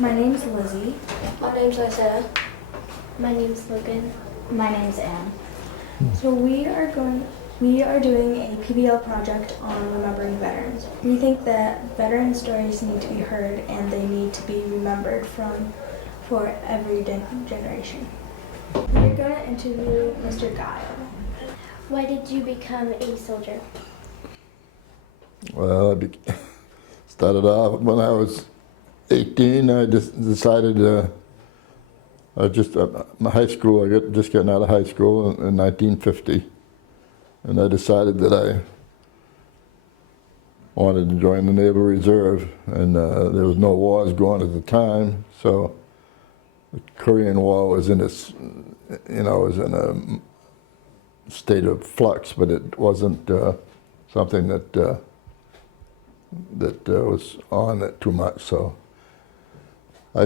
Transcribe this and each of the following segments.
My name's Lizzie. My name's Isaiah. My name's Logan. My name's Anne. So we are doing a PBL project on remembering veterans. We think that veteran stories need to be heard and they need to be remembered for every generation. We're going to interview Mr. Gile. Why did you become a soldier? Well, started off when I was 18. I just decided my high school. Just getting out of high school in 1950, and I decided that I wanted to join the Naval Reserve. And there was no wars going at the time, so the Korean War was in its, was in a state of flux, but it wasn't something that was on it too much. So I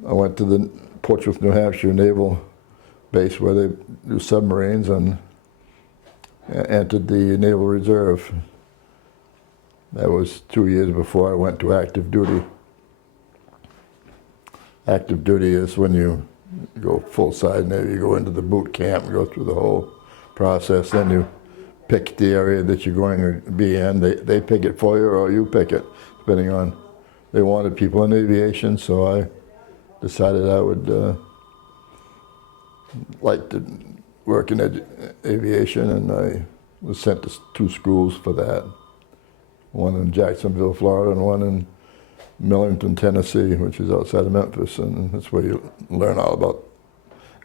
went to the Portsmouth, New Hampshire Naval Base where they do submarines, and entered the Naval Reserve. That was 2 years before I went to active duty. Active duty is when you go full-side Navy, you go into the boot camp, go through the whole process, then you pick the area that you're going to be in. They pick it for you, or you pick it, depending on. They wanted people in aviation, so I decided I would like to work in aviation, and I was sent to 2 schools for that. One in Jacksonville, Florida, and one in Millington, Tennessee, which is outside of Memphis, and that's where you learn all about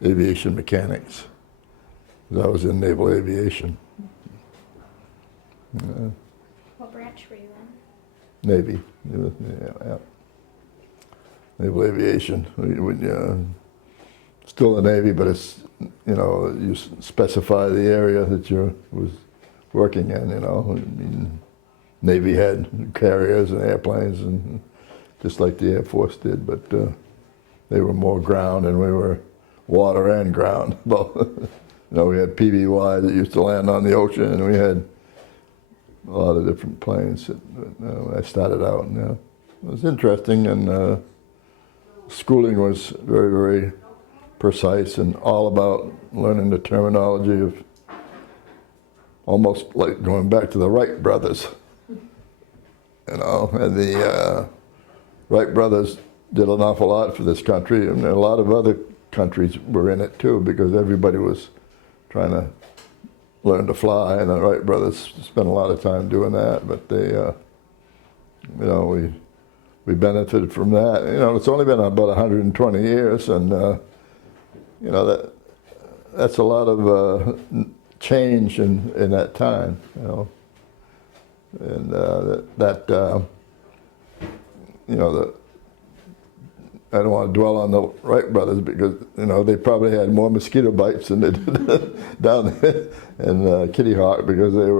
aviation mechanics. I was in naval aviation. What branch were you in? Navy, yeah. Naval aviation. Still the Navy, but it's, you specify the area that you was working in, I mean, Navy had carriers and airplanes, and just like the Air Force did, but they were more ground and we were water and ground. We had PBY that used to land on the ocean, and we had a lot of different planes. When I started out, it was interesting, and schooling was very, very precise and all about learning the terminology of, almost like going back to the Wright brothers. And the Wright brothers did an awful lot for this country, and a lot of other countries were in it too, because everybody was trying to learn to fly, and the Wright brothers spent a lot of time doing that. But they, we benefited from that. It's only been about 120 years, and that's a lot of change in that time. And I don't want to dwell on the Wright brothers, because they probably had more mosquito bites than they did down there in Kitty Hawk, because there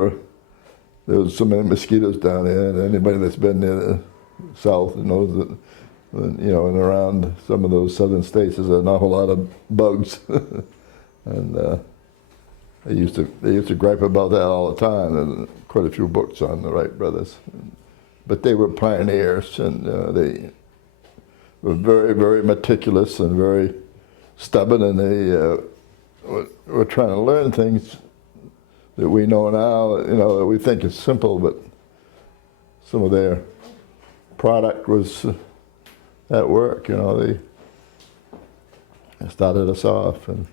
was so many mosquitoes down there. And anybody that's been near the south knows that, and around some of those southern states, there's an awful lot of bugs. And they used to gripe about that all the time. And quite a few books on the Wright brothers, but they were pioneers, and they were very, very meticulous and very stubborn, and they were trying to learn things that we know now, that we think is simple, but some of their product was at work. They started us off, and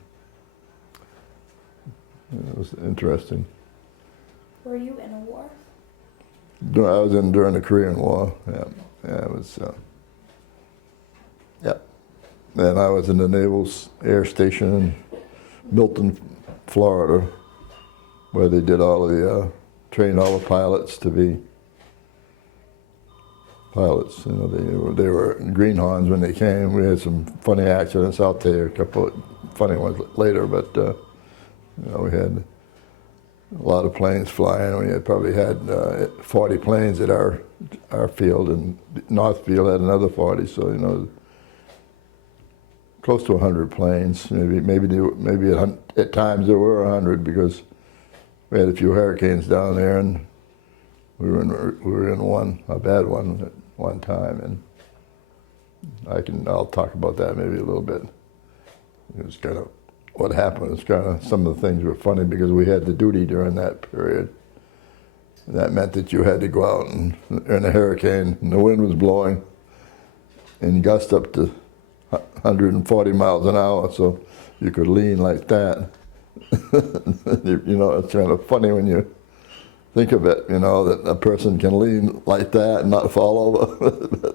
it was interesting. Were you in a war? I was in during the Korean War. Yeah, it was. And I was in the Naval Air Station in Milton, Florida, where they did all the trained all the pilots to be pilots. They were greenhorns when they came. We had some funny accidents out there, a couple of funny ones later, but we had a lot of planes flying. We probably had 40 planes at our field, and Northfield had another 40. So close to 100 planes. Maybe at times there were 100, because we had a few hurricanes down there, and we were in one, a bad one at one time, and I'll talk about that maybe a little bit. It was kind of what happened. It's kind of some of the things were funny because we had the duty during that period. And that meant that you had to go out and in a hurricane, and the wind was blowing in gusts up to 140 miles an hour, so you could lean like that. You know, it's kind of funny when you think of it, you know, that a person can lean like that and not fall over.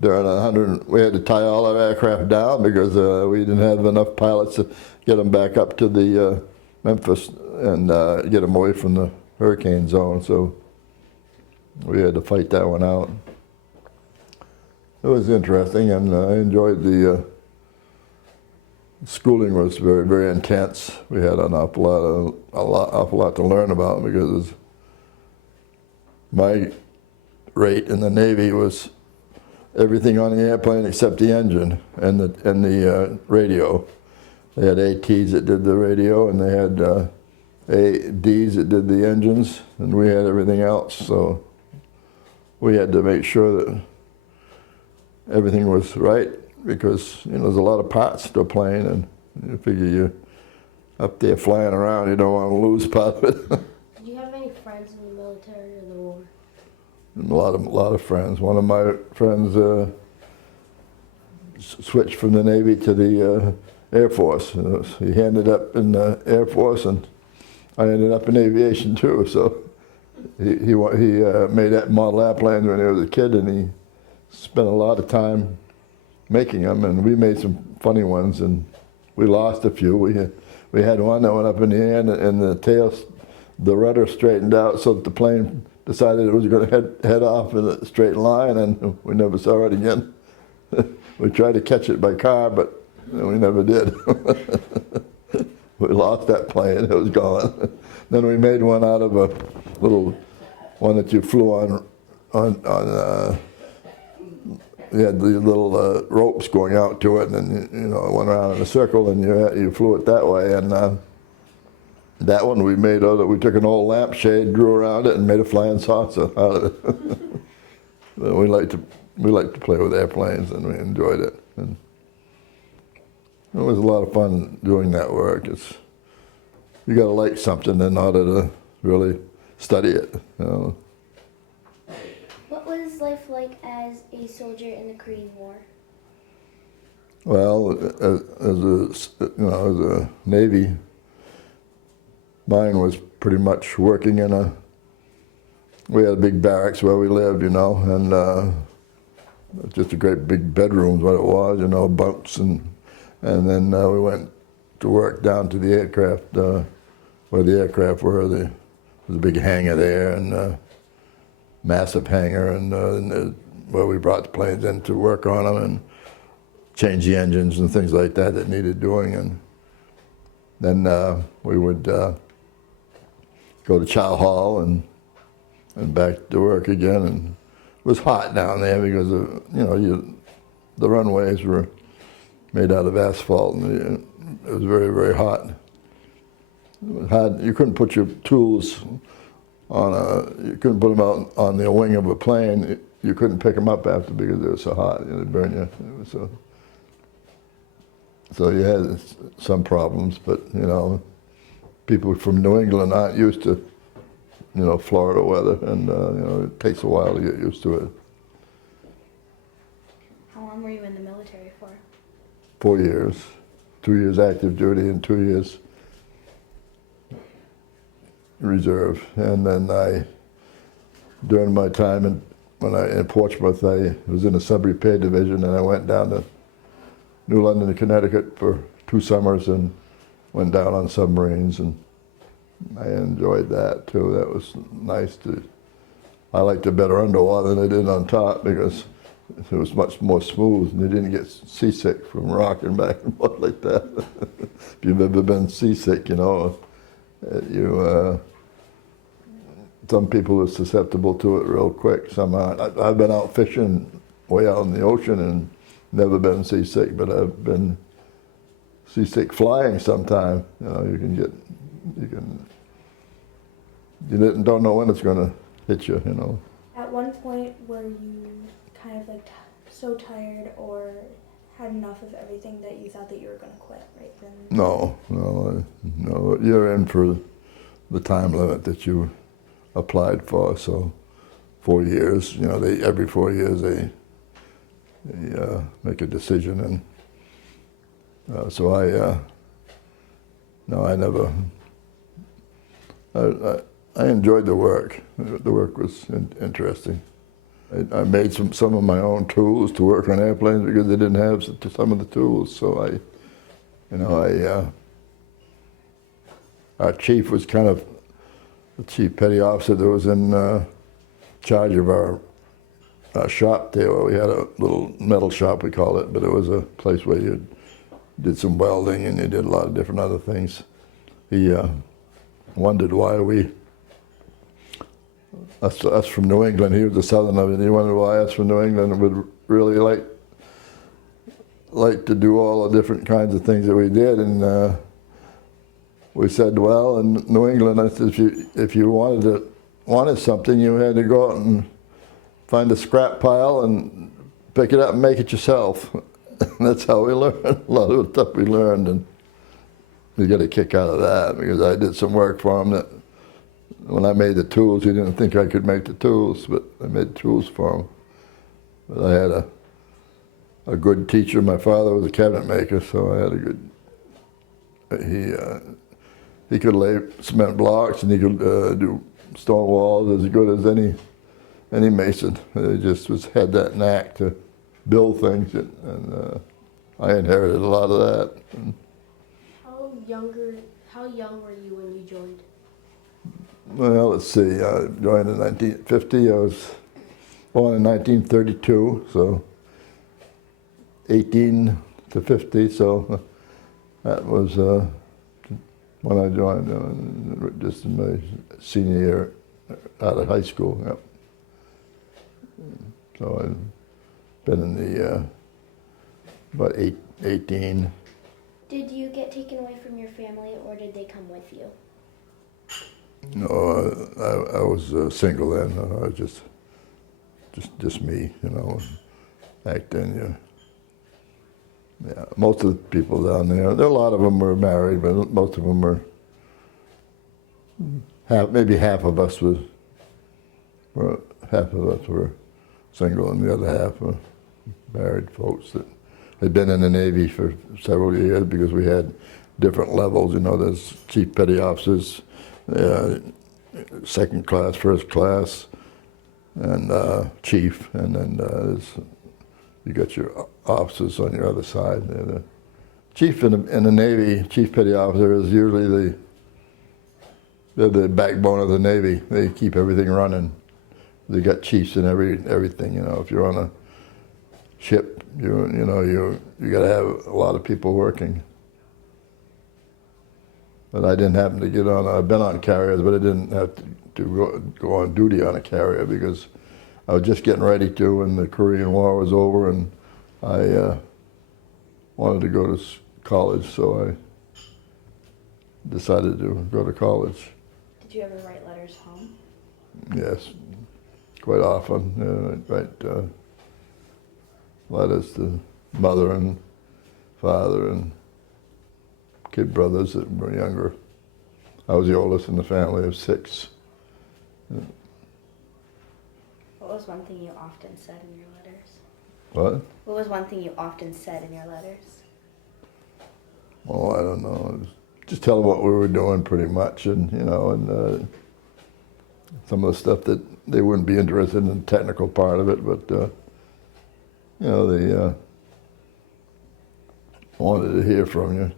During 100, we had to tie all our aircraft down because we didn't have enough pilots to get them back up to the Memphis and get them away from the hurricane zone. So we had to fight that one out. It was interesting, and I enjoyed the schooling. Was very, very intense. We had an awful lot to learn about because my rate in the Navy was everything on the airplane except the engine and the radio. They had ATs that did the radio, and they had ADs that did the engines, and we had everything else. So we had to make sure that everything was right because, you know, there's a lot of parts to a plane, and you figure you're up there flying around, you don't want to lose part of it. Did you have any friends in the military or the war? A lot of friends. One of my friends switched from the Navy to the Air Force. He ended up in the Air Force, and I ended up in aviation too. So he made that model airplanes when he was a kid, and he spent a lot of time making them. And we made some funny ones, and we lost a few. We had one that went up in the air, and the tail, the rudder straightened out so that the plane decided it was going to head off in a straight line, and we never saw it again. We tried to catch it by car, but we never did. We lost that plane, it was gone. Then we made one out of a little one that you flew on you had the little ropes going out to it, and you know, it went around in a circle, and you flew it that way. And that one we made we took an old lampshade, drew around it, and made a flying saucer out of it. But we like to play with airplanes, and we enjoyed it. And it was a lot of fun doing that work. You got to like something in order to really study it. You know. What was life like as a soldier in the Korean War? Well, as a Navy, mine was pretty much working we had a big barracks where we lived, you know, and just a great big bedroom, what it was, you know, bunks, and then we went to work down to the aircraft, where the aircraft were. There was a big hangar there, and massive hangar, and where we brought the planes in to work on them and change the engines and things like that needed doing. And then we would go to chow hall and back to work again. And it was hot down there because the runways were made out of asphalt, and it was very, very hot. It was hard. You couldn't put your tools you couldn't put them out on the wing of a plane. You couldn't pick them up after because it was so hot. It'd burn you. It was so you had some problems, but you know, people from New England aren't used to, you know, Florida weather, and you know, it takes a while to get used to it. How long were you in the military for? 4 years, 2 years active duty and 2 years reserve. And then during my time in Portsmouth, I was in the sub-repair division, and I went down to New London, Connecticut for 2 summers and went down on submarines, and I enjoyed that too. That was nice I liked it better underwater than I did on top because it was much more smooth, and you didn't get seasick from rocking back and forth like that. If you've ever been seasick, you know, some people are susceptible to it real quick. Some aren't. I've been out fishing way out in the ocean and never been seasick, but I've been seasick flying sometime. You know, you don't know when it's going to hit you, you know. At one point, were you kind of like so tired or had enough of everything that you thought that you were going to quit right then? No. You're in for the time limit that you applied for. So 4 years. Every 4 years they make a decision, and so I never. I enjoyed the work. The work was interesting. I made some of my own tools to work on airplanes because they didn't have some of the tools. So our chief was kind of the chief petty officer that was in charge of our shop there. We had a little metal shop, we call it, but it was a place where you did some welding and you did a lot of different other things. He wondered why us from New England, he was a southerner, and he wondered why us from New England would really like to do all the different kinds of things that we did. And we said, well, in New England, if you wanted something, you had to go out and find a scrap pile and pick it up and make it yourself. And that's how we learned a lot of the stuff we learned, and we got a kick out of that because I did some work for him that when I made the tools, he didn't think I could make the tools, but I made tools for him. But I had a good teacher. My father was a cabinet maker, so I had a good. He could lay cement blocks and he could do stone walls as good as any mason. He just had that knack to build things, and I inherited a lot of that. And How young were you when you joined? well, let's see. I joined in 1950. I was born in 1932, so 18 to 50. So that was when I joined, just in my senior year out of high school. Yep. So I've been in the about 18. Did you get taken away from your family, or did they come with you? No, I was single then. I was just me, Back then, yeah. Most of the people down there, a lot of them were married, but most of them were. Maybe half of us were single, and the other half were married folks that had been in the Navy for several years because we had different levels. There's chief petty officers, second class, first class, and chief, and then you got your officers on your other side. The chief in the Navy, chief petty officer, is usually they're the backbone of the Navy. They keep everything running. They got chiefs in everything. If you're on a ship, you got to have a lot of people working. But I didn't happen to get on. I've been on carriers, but I didn't have to go on duty on a carrier because I was just getting ready to when the Korean War was over, and I wanted to go to college, so I decided to go to college. Did you ever write letters home? Yes, quite often. I'd write letters to mother and father and kid brothers that were younger. I was the oldest in the family of 6. What was one thing you often said in your letters? What? What was one thing you often said in your letters? Oh, I don't know. Just tell them what we were doing pretty much, and some of the stuff that they wouldn't be interested in the technical part of it, but they wanted to hear from you.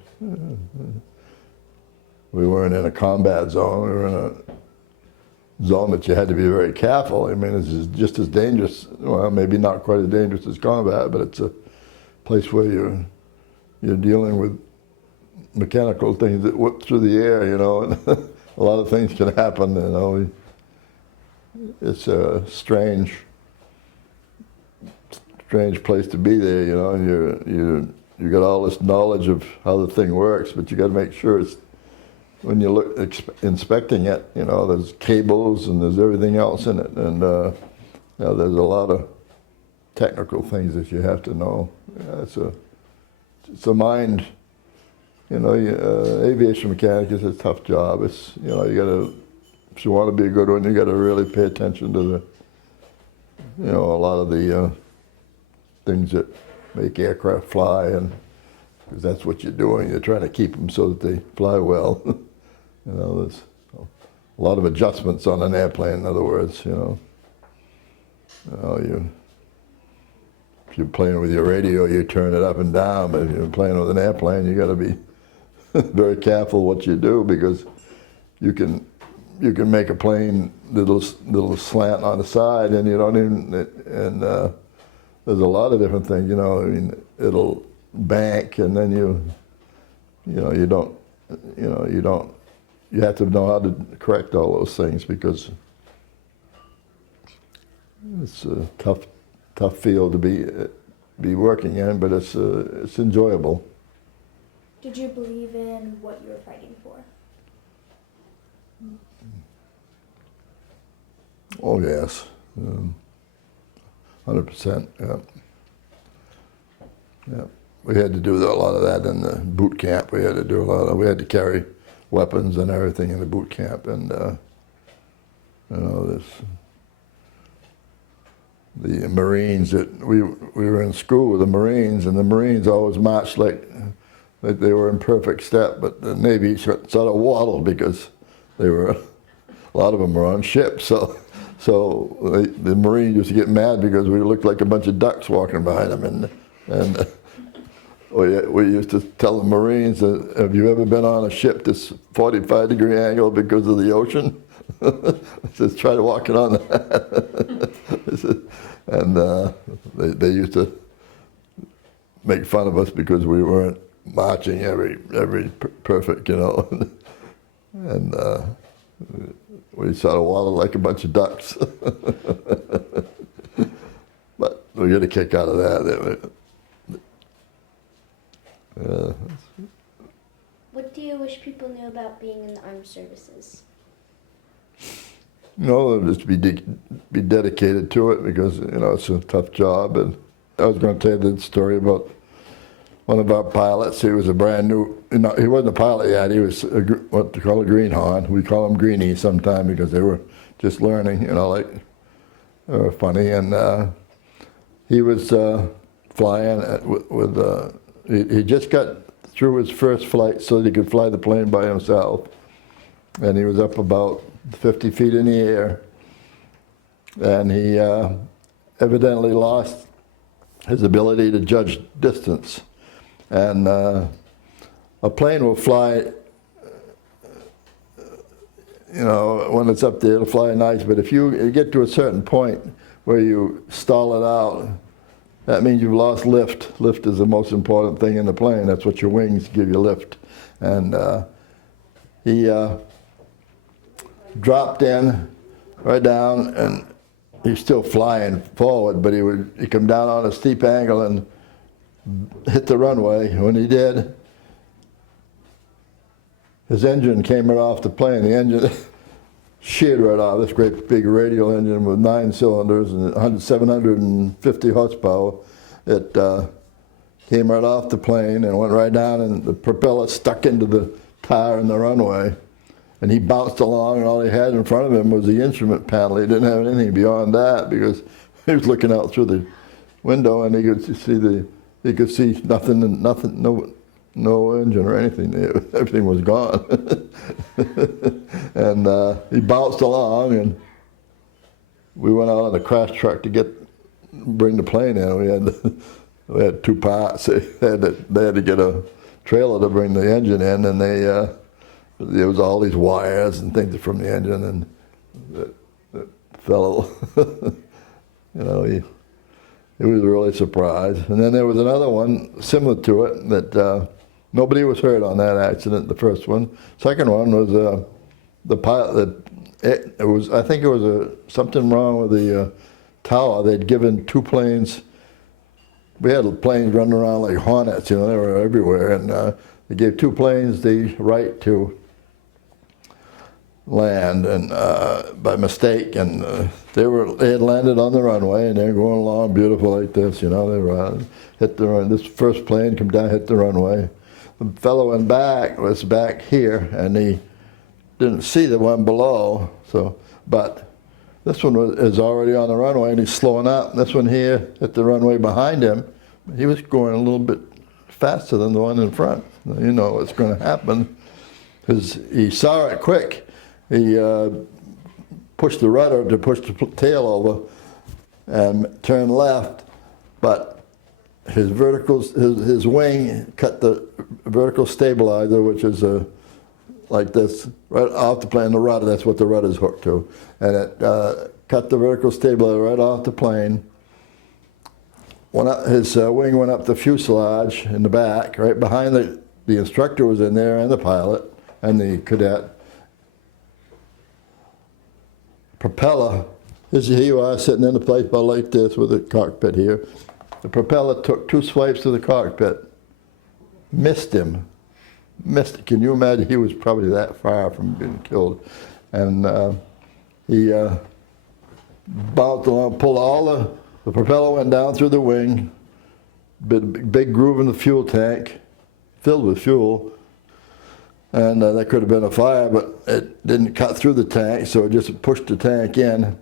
We weren't in a combat zone. We were in a zone that you had to be very careful. I mean, it's just as dangerous. Well, maybe not quite as dangerous as combat, but it's a place where you're dealing with mechanical things that whip through the air, and a lot of things can happen. It's a strange place to be there. And you got all this knowledge of how the thing works, but you got to make sure it's when you look inspecting it. There's cables and there's everything else in it, and there's a lot of technical things that you have to know. Yeah, it's a mind. You know, aviation mechanic is a tough job. It's, you know, you gotta, if you want to be a good one, you gotta really pay attention to the, you know, a lot of the things that make aircraft fly, and because that's what you're doing. You're trying to keep them so that they fly well. You know, there's a lot of adjustments on an airplane. In other words, you know, if you're playing with your radio, you turn it up and down. But if you're playing with an airplane, you got to be very careful what you do, because you can make a plane little slant on the side, and you don't even, and there's a lot of different things, you know. I mean, it'll bank, and then you have to know how to correct all those things, because it's a tough field to be working in, but it's enjoyable. Did you believe in what you were fighting for? Oh yes, 100%. Yeah, yeah. We had to do a lot of that in the boot camp. We had to do a lot of. We had to carry weapons and everything in the boot camp, and you know, the Marines that we were in school with the Marines, and the Marines always marched like they were in perfect step, but the Navy sort of waddled, because they were, a lot of them were on ships, so the Marines used to get mad because we looked like a bunch of ducks walking behind them, and we used to tell the Marines, have you ever been on a ship that's 45-degree angle because of the ocean? Just try to walk it on that. And they used to make fun of us because we weren't marching every perfect, you know. And we sort of waddled like a bunch of ducks. But we get a kick out of that. What do you wish people knew about being in the armed services? You know, just be dedicated to it, because, you know, it's a tough job. And I was going to tell you the story about one of our pilots. He was a brand new, you know, he wasn't a pilot yet. He was what they call a greenhorn. We call them greenies sometimes because they were just learning, you know, like, they were funny. And he was flying with he just got through his first flight so that he could fly the plane by himself. And he was up about 50 feet in the air. And he evidently lost his ability to judge distance. And a plane will fly, you know, when it's up there, it'll fly nice. But if you get to a certain point where you stall it out, that means you've lost lift. Lift is the most important thing in the plane. That's what your wings give you, lift. And he dropped in, right down, and he's still flying forward, but he'd come down on a steep angle and hit the runway. When he did, his engine came right off the plane. The engine sheared right off, this great big radial engine with 9 cylinders and 750 horsepower. It came right off the plane and went right down, and the propeller stuck into the tire in the runway. And he bounced along, and all he had in front of him was the instrument panel. He didn't have anything beyond that, because he was looking out through the window, and he could see nothing, no engine or anything. Everything was gone. And he bounced along, and we went out on the crash truck to bring the plane in. We had 2 parts. They had to get a trailer to bring the engine in, and there was all these wires and things from the engine, and the fellow, you know, he was really surprised. And then there was another one similar to it that nobody was hurt on that accident, the first one. Second one was the pilot. I think it was something wrong with the tower. They'd given 2 planes. We had planes running around like hornets, you know, they were everywhere, and they gave 2 planes the right to land and by mistake, and they had landed on the runway, and they're going along beautiful like this, you know. They were hit the run. This first plane come down, hit the runway. The fellow in back was back here, and he didn't see the one below. So, but this one is already on the runway, and he's slowing up. This one here hit the runway behind him. He was going a little bit faster than the one in front. You know what's going to happen, because he saw it quick. He pushed the rudder to push the tail over and turned left, but his his wing cut the vertical stabilizer, which is like this, right off the plane. The rudder, that's what the rudder is hooked to, and it cut the vertical stabilizer right off the plane. His wing went up the fuselage in the back, right behind the instructor was in there, and the pilot and the cadet. Propeller, here you are sitting in a place about like this with a cockpit here. The propeller took 2 swipes to the cockpit, missed him. Can you imagine? He was probably that far from being killed. And he bounced along, pulled the propeller went down through the wing, big groove in the fuel tank, filled with fuel. And that could have been a fire, but it didn't cut through the tank, so it just pushed the tank in.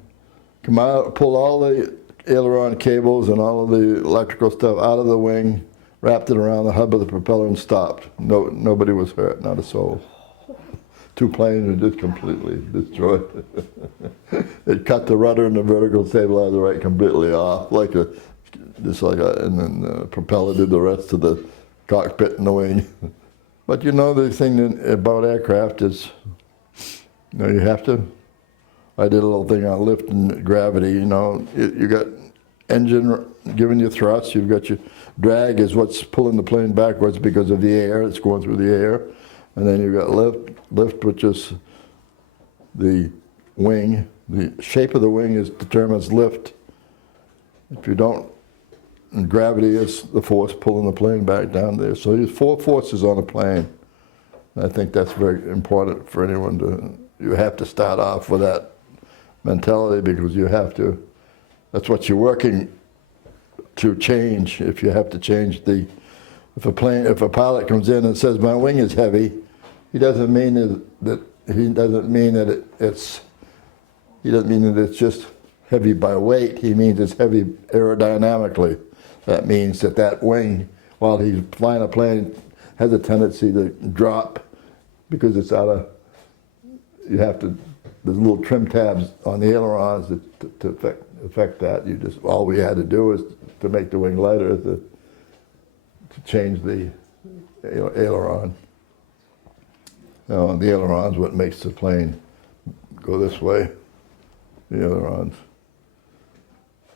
Come out, pulled all the aileron cables and all of the electrical stuff out of the wing, wrapped it around the hub of the propeller, and stopped. Nobody was hurt, not a soul. 2 planes were just completely destroyed. It cut the rudder and the vertical stabilizer right completely off, and then the propeller did the rest of the cockpit and the wing. But you know, the thing about aircraft is, you know, you have to, I did a little thing on lift and gravity, you know, you got engine giving you thrust, you've got your drag is what's pulling the plane backwards because of the air, it's going through the air, and then you've got lift, which is the wing. The shape of the wing determines lift. If you don't, and gravity is the force pulling the plane back down there. So there's 4 forces on a plane. I think that's very important for anyone you have to start off with that mentality, because you have to, that's what you're working to change. If you have to change if a pilot comes in and says, my wing is heavy, he doesn't mean that it's just heavy by weight. He means it's heavy aerodynamically. That means that wing, while he's flying a plane, has a tendency to drop because it's there's little trim tabs on the ailerons to affect that. All we had to do is to make the wing lighter, to change the aileron. The aileron's what makes the plane go this way. The ailerons.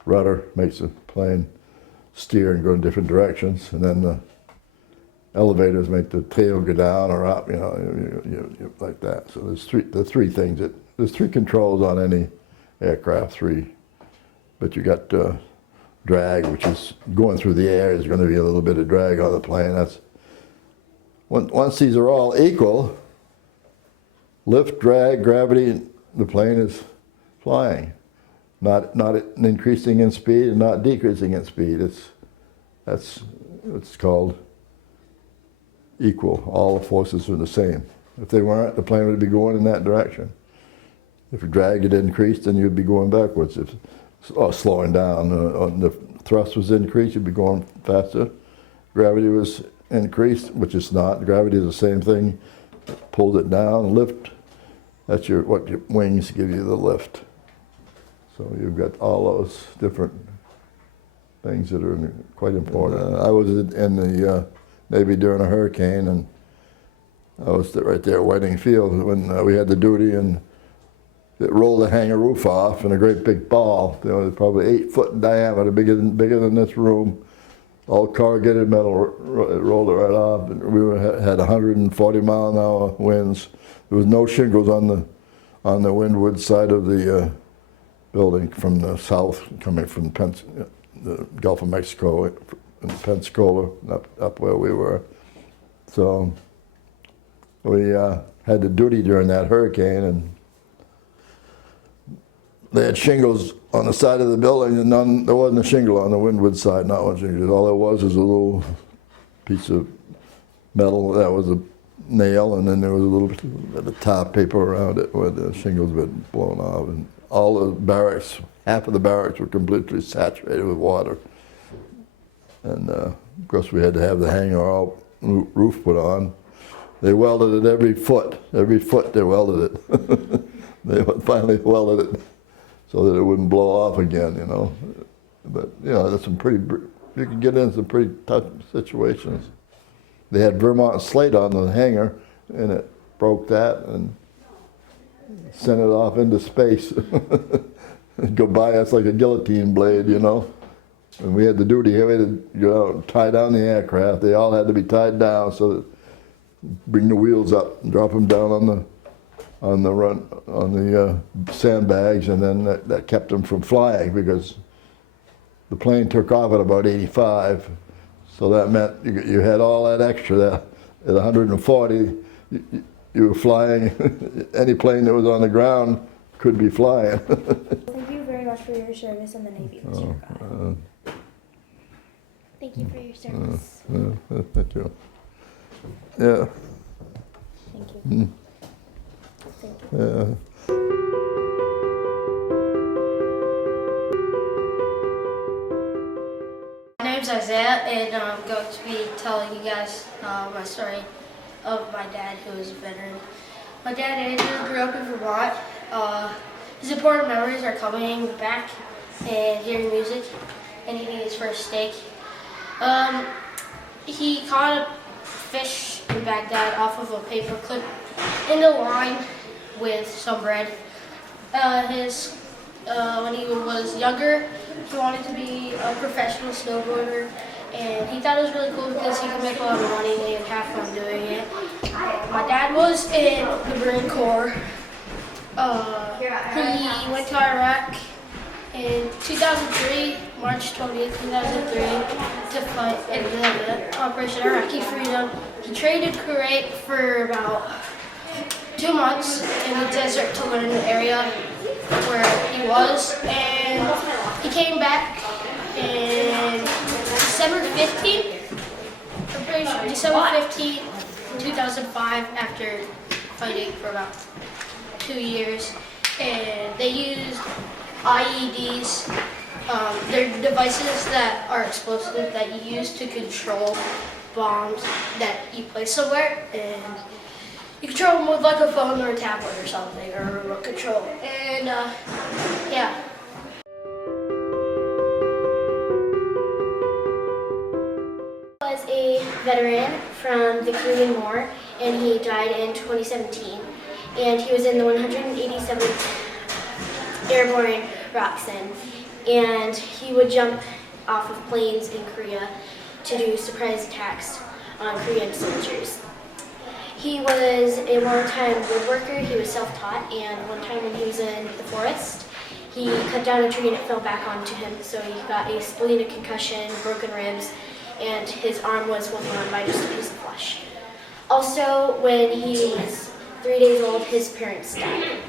Rudder makes the plane steer and go in different directions, and then the elevators make the tail go down or up, you like that. So there's three things there's 3 controls on any aircraft, 3. But you got drag, which is going through the air. There's going to be a little bit of drag on the plane. Once these are all equal, lift, drag, gravity, the plane is flying. Not increasing in speed and not decreasing in speed. That's what's called equal. All the forces are the same. If they weren't, the plane would be going in that direction. If your drag had increased, then you'd be going backwards. Or slowing down. The thrust was increased, you'd be going faster. Gravity was increased, which it's not. Gravity is the same thing. Pulls it down, lift. That's what your wings give you the lift. So you've got all those different things that are quite important. I was in the Navy during a hurricane, and I was right there at Whiting Field when we had the duty, and it rolled the hangar roof off in a great big ball. It was probably 8 foot in diameter, bigger than this room. All corrugated metal, it rolled it right off. And we had 140 mile an hour winds. There was no shingles on the windward side of the building from the south, coming from the Gulf of Mexico, in Pensacola, up where we were. So we had the duty during that hurricane, and they had shingles on the side of the building, and there wasn't a shingle on the windward side, not one shingle. All there was a little piece of metal that was a nail, and then there was a little bit of tar paper around it where the shingles had been blown off. And all the barracks, half of the barracks were completely saturated with water. And of course we had to have the hangar all roof put on. They welded it every foot they welded it. They finally welded it so that it wouldn't blow off again, you know. But, you know, that's you can get in some pretty tough situations. They had Vermont slate on the hangar, and it broke that and sent it off into space. It'd go by us like a guillotine blade, you know. And we had the duty here, we had to go out and tie down the aircraft. They all had to be tied down so that bring the wheels up and drop them down on the sandbags, and then that kept them from flying because the plane took off at about 85. So that meant you had all that extra there. At 140, you were flying. Any plane that was on the ground could be flying. Thank you very much for your service in the Navy, Mr. Gile. Thank you for your service. Thank you. Yeah. Thank you. Thank you. Yeah. My name's Isaiah, and I'm going to be telling you guys my story of my dad, who is a veteran. My dad, Andrew, grew up in Vermont. His important memories are coming back and hearing music and eating his first steak. He caught a fish in Baghdad off of a paper clip in the line with some bread. When he was younger, he wanted to be a professional snowboarder, and he thought it was really cool because he could make a lot of money and he would have fun doing it. My dad was in the Marine Corps. He went to Iraq in 2003, March 20th, 2003, to fight in the Operation Iraqi Freedom. He traded Kuwait for about 2 months in the desert to learn the area where he was, and he came back in December 15th, I'm pretty sure, December 15th, 2005, after fighting for about 2 years, and they used IEDs. They're devices that are explosive that you use to control bombs that you place somewhere, and you control them with like a phone or a tablet or something, or a remote control. And yeah. Was a veteran from the Korean War, and he died in 2017. And he was in the 187th Airborne ROKSAN, and he would jump off of planes in Korea to do surprise attacks on Korean soldiers. He was a long-time woodworker. He was self-taught, and one time when he was in the forest, he cut down a tree and it fell back onto him, so he got a spleen, a concussion, broken ribs, and his arm was holding on by just a piece of flesh. Also, when he was 3 days old, his parents died.